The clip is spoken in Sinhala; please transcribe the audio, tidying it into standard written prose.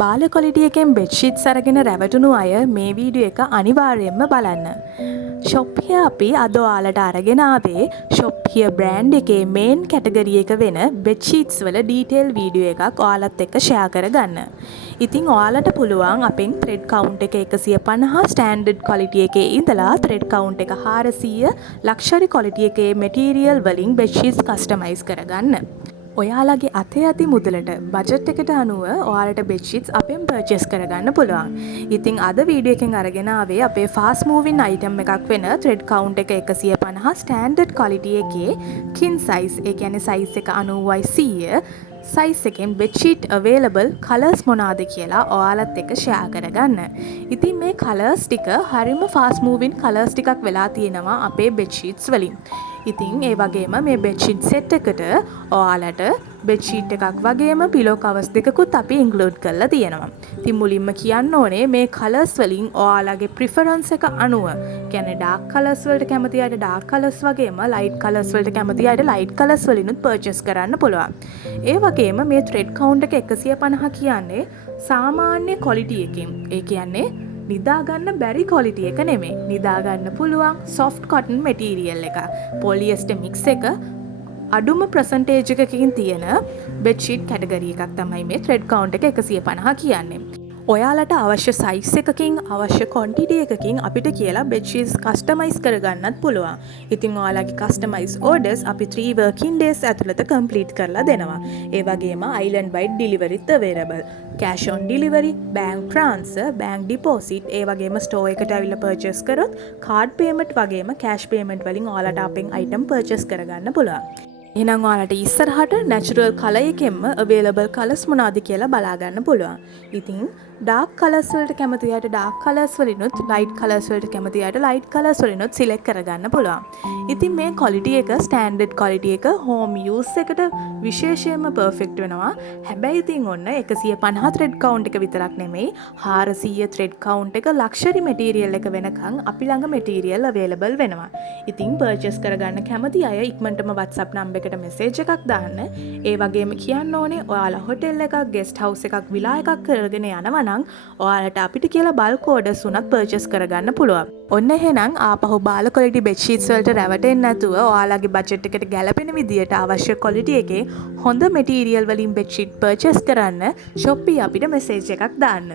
බාල කොලිටි එකෙන් බෙඩ්ෂීට්ස් අරගෙන රැවටුණු අය මේ වීඩියෝ එක අනිවාර්යයෙන්ම බලන්න. ෂොප්හිය අපි අද ඔයාලට අරගෙන ආවේ ෂොප්හිය බ්‍රෑන්ඩ් එකේ මේන් කැටගරි එක වෙන බෙඩ්ෂීට්ස් වල ඩීටේල් වීඩියෝ එකක් ඔයාලත් එක්ක ෂෙයා කරගන්න. ඉතින් ඔයාලට පුළුවන් අපෙන් ත්‍රෙඩ් කවුන්ට් එක 150 ස්ටෑන්ඩඩ් ක්වොලිටි එකේ ඉඳලා ත්‍රෙඩ් කවුන්ට් එක 400 ලක්ෂරි ක්වොලිටි එකේ මැටීරියල් වලින් බෙඩ්ෂීට්ස් කස්ටමයිස් කරගන්න. ඔයාලගේ අතේ ඇති මුදලට බජට් එකට අනුව ඔයාලට බෙඩ්ෂීට්ස් අපෙන් පර්චේස් කරගන්න පුළුවන්. ඉතින් අද වීඩියෝ එකෙන් අරගෙන ආවේ අපේ ෆාස්ට් මූවින් අයිටම් එකක් වෙන ත්‍රෙඩ් කවුන්ට් එක 150 ස්ටෑන්ඩඩ් ක්වොලිටි එකේ කින් සයිස්, ඒ කියන්නේ සයිස් එක 90/100 සයිස් එකෙන් බෙඩ්ෂීට් අවේලබල් කලර්ස් මොනවාද කියලා ඔයාලත් එක්ක ෂෙයා කරගන්න. ඉතින් මේ කලර්ස් ටික හරිම ෆාස්ට් මූවින් කලර්ස් ටිකක් වෙලා තියෙනවා අපේ බෙඩ්ෂීට්ස් වලින්. ඉතින් ඒ වගේම මේ බෙඩ්ෂීට් සෙට් එකට ඔයාලට බෙඩ්ෂීට් එකක් වගේම පිලෝ කවර්ස් දෙකකුත් අපි ඉන්ක්ලූඩ් කරලා තියෙනවා. ඉතින් මුලින්ම කියන්න ඕනේ මේ කලර්ස් වලින් ඔයාලගේ ප්‍රිෆරන්ස් එක අනුව, කියන්නේ ඩාර්ක් කලර්ස් වලට කැමති අයට ඩාර්ක් කලර්ස් වගේම ලයිට් කලර්ස් වලට කැමති අයට ලයිට් කලර්ස් වලිනුත් පර්චේස් කරන්න පුළුවන්. ඒ වගේම මේ ත්‍රෙඩ් කවුන්ට් එක 150 කියන්නේ සාමාන්‍ය ක්වොලිටි එකකින්. ඒ කියන්නේ නිදාගන්න බැරි ක්වොලිටි එක නෙමෙයි. නිදාගන්න පුළුවන් soft cotton material එක. polyester mix එක අඩුම percentage එකකින් තියෙන bedsheet category එකක් තමයි මේ thread count එක 150 කියන්නේ. ඔයාලට අවශ්‍ය size එකකින් අවශ්‍ය quantity එකකින් අපිට කියලා bedsheets customize කරගන්නත් පුළුවන්. ඉතින් ඔයාලගේ customize orders අපි 3 working days ඇතුළත complete කරලා දෙනවා. ඒ වගේම island wide delivery available. cash on delivery, bank transfer, bank deposit, ඒ වගේම store එකට ඇවිල්ලා purchase කරොත් card payment වගේම cash payment වලින් ඔයාලට අපෙන් item purchase කරගන්න පුළුවන්. එහෙනම් ඔයාලට ඉස්සරහට natural color එකෙන්ම available colors මොනවාද කියලා බලා ගන්න පුළුවන්. ඉතින් dark colors වලට කැමති අයට dark colors වලිනුත්, light colors වලට කැමති අයට light colors වලිනුත් select කරගන්න පුළුවන්. ඉතින් මේ quality එක standard quality එක home use එකට විශේෂයෙන්ම perfect වෙනවා. හැබැයි ඉතින් ඔන්න 150 thread count එක විතරක් නෙමෙයි 400 thread count එක luxury material එක වෙනකන් අපි ළඟ material available වෙනවා. ඉතින් purchase කරගන්න කැමති අය ඉක්මනටම WhatsApp number එකට message එකක් දාන්න. ඒ වගේම කියන්න ඕනේ ඔයාලා hotel එකක්, guest house එකක්, villa එකක් කරගෙන යනවා නම් ඔයාලට අපිට කියලා bulk orders උනත් purchase කරගන්න පුළුවන්. ඔන්න එහෙනම් ආපහු බාල quality bed sheets වලට රැවටෙන්නේ නැතුව ඔයාලගේ budget එකට ගැලපෙන විදියට අවශ්‍ය quality එකේ හොඳ material වලින් bed sheet purchase කරන්න Shopee අපිට message එකක් දාන්න.